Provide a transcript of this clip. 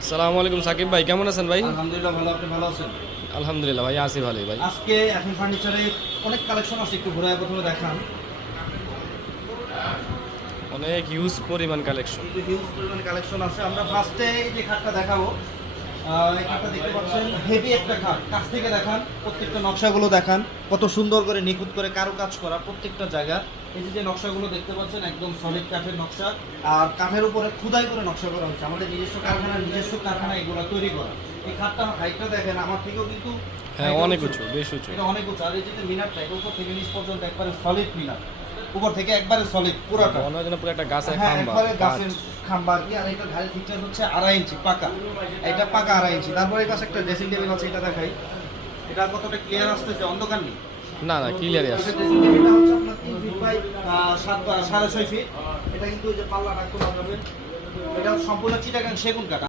আসসালামু আলাইকুম সাকিব ভাই, কেমন আছেন ভাই? আলহামদুলিল্লাহ ভালো, আপনি ভালো আছেন? আলহামদুলিল্লাহ ভাই, আছি ভালোই ভাই। আজকে এখন ফার্নিচারে অনেক কালেকশন আছে, একটু ঘোরায় প্রথমে দেখান। অনেক হিউজ পরিমাণ কালেকশন। এই যে হিউজ পরিমাণ কালেকশন আছে, আমরা ফার্স্টে এই যে খাটটা দেখাবো। এই খাটটা দেখতে পাচ্ছেন, হেভি একটা খাট। কাছ থেকে দেখান, প্রত্যেকটা নকশাগুলো দেখান, কত সুন্দর করে নিখুঁত করে কারুকাজ করা প্রত্যেকটা জায়গা। এই যে নকশাগুলো দেখতে পাচ্ছেন, একদম সলিড কাঠের নকশা, আর কাঠের উপরে খোদাই করে নকশা করা হচ্ছে। আমাদের নিজস্ব কারখানা এগুলো তৈরি করা। এই খাটটা হাইটটা দেখেন, আমার থেকেও কিন্তু হ্যাঁ, অনেক উঁচু, বেশ উঁচু। এটা অনেক উঁচু। আর এই যে মিনারটা, এটা উপর থেকে নিচ পর্যন্ত একবারে সলিড মিনার, উপর থেকে একবারে সলিড পুরোটা। মনে হয় যেন পুরো একটা গাছের হ্যাঁ, খাম্বা। একবারে গাছের খাম্বা আর কি। আর এটা ধারে ফিচার হচ্ছে 2.5 ইঞ্চি পাকা, এটা পাকা 2.5 ইঞ্চি। তারপরে এই পাশে একটা ড্রেসিং টেবিল আছে, এটা দেখাই। এটা কতটা ক্লিয়ার আসতেছে, অন্ধকার নেই। না না, ক্লিয়ারই আছে। ড্রেসিং টেবিলটা হচ্ছে আপনার 3 ফিট বাই 6.5 ফিট। এটা কিন্তু ওই যে পাল্লাটা খোলা যাবে। এটা সম্পূর্ণ চিটাগাং সেগুন কাঠ।